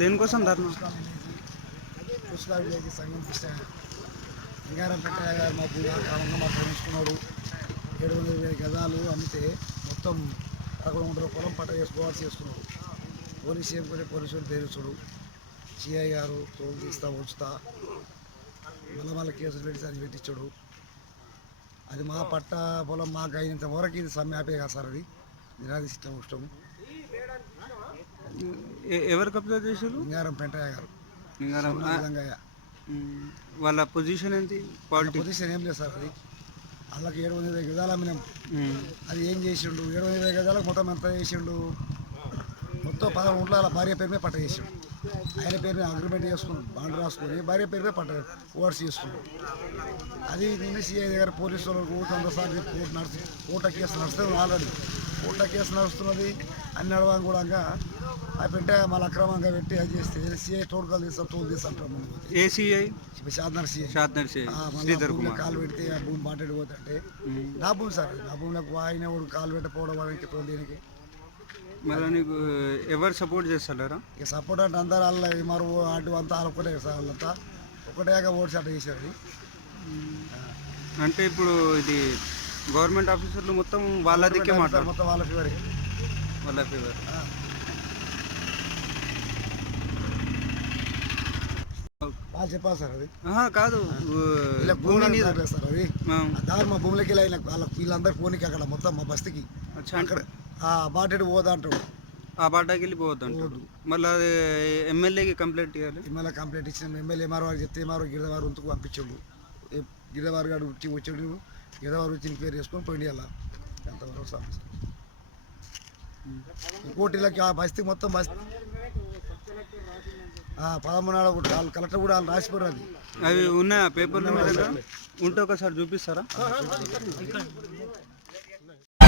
దేనికోసం ధర్నా? పుష్కల విలేజ్ సంఘం కృష్ణ బంగారం పెట్టయ్య గారు మా భూమి క్రమంగా మాకు తెలుసుకున్నాడు. 720 గజాలు అమ్మితే మొత్తం 11 గుంటల పొలం పట్ట చేసుకోవాల్సి చేసుకున్నాడు. పోలీసు చేయకపోతే పోలీసులు బెదిరించుడు, సిఐ గారు తోలు తీస్తా ఉంచుతా మళ్ళీ కేసులు పెట్టి అది పెట్టించాడు. అది మా పట్ట పొలం మాకు అయినంత వరకు ఇది సమ్మె ఆపే కదా సార్. అది నిరాధిష్టం ఇష్టం. ఎవరు కబ్జా చేశారు? బంగారం పెంటయ్య గారు, గంగయ్య. వాళ్ళ పొజిషన్ ఏంటి? పొజిషన్ ఏం లేదు సార్. అది వాళ్ళకి 720 గజాలు అమ్మినాం. అది ఏం చేసిండు? 720 గజాలకు మొత్తం ఎంత చేసిండు? మొత్తం 11 గుంటల వాళ్ళ భార్య పేరు మీద పట్ట చేసిండు. ఆయన పేరు మీద అగ్రిమెంట్ చేసుకున్నాడు, బాండ్ రాసుకొని భార్య పేరు మీద పట్ట ఓవర్స్ చేసుకున్నాడు. అది నేను సిఐ దగ్గర పోలీసు వాళ్ళు కోర్టు అంతసారి కోర్టు కేసు నడుస్తుంది. ఆల్రెడీ కోర్టు కేసు నడుస్తున్నది అని నడవని కూడా ఆ పెట్టే మళ్ళీ అక్రమంగా పెట్టి అది చేస్తే సిఐ తోడుకాలు తీస్తాం తోలు తీస్తాం. ఏ సిఐ? షాద్నర్ సిఐ. కాలు పెడితే ఆ భూమి మాట్లాడిపోతుంటే నా భూమి సార్. నా భూమిలోకి ఆయన కూడా కాలు పెట్టకపోవడం వాళ్ళకి దేనికి మళ్ళీ నీకు ఎవరు సపోర్ట్ చేస్తారా? ఇక సపోర్ట్ అంటే అందరు వాళ్ళ మరో అటు అంతా వాళ్ళు ఒకటే సార్. వాళ్ళంతా ఒకటేగా ఓట్స్ అట్ట చేశారు. అంటే ఇప్పుడు ఇది గవర్నమెంట్ ఆఫీసర్లు మొత్తం వాళ్ళ దిక్కే మాట్లాడారు. మొత్తం వాళ్ళ ఫీవర్ వాళ్ళు చెప్పాలి సార్. అది కాదు భూమి సార్. అది దాని మా భూమిలోకి వెళ్ళి వాళ్ళకి వీళ్ళందరూ పోనీకి అక్కడ మొత్తం మా బస్తీకి అక్కడ బాటెడు పోదా అంటాడు. ఆ బాటాకి వెళ్ళి పోవద్దు. మళ్ళీ ఎమ్మెల్యేకి కంప్లైంట్ ఇవ్వాలి. ఎమ్మెల్యే కంప్లైంట్ ఇచ్చిన ఎమ్మెల్యే ఎంఆర్ఓ వారికి చెప్తే ఎంఆర్ఓ గిరిజవారు ఉంచుకు పంపించాడు. గిరిజవారు గారు వచ్చాడు. గిరిజవారు వచ్చి పేరు చేసుకొని పోయింది. అలా ఎంతవరకు సమస్య కోటిలకి ఆ బస్తీ మొత్తం బస్తీ 13 నాడు కలెక్టర్ కూడా వాళ్ళు రాసిపోయారు. అది అవి ఉన్నాయా పేపర్లు? ఉంటే ఒకసారి చూపిస్తారా?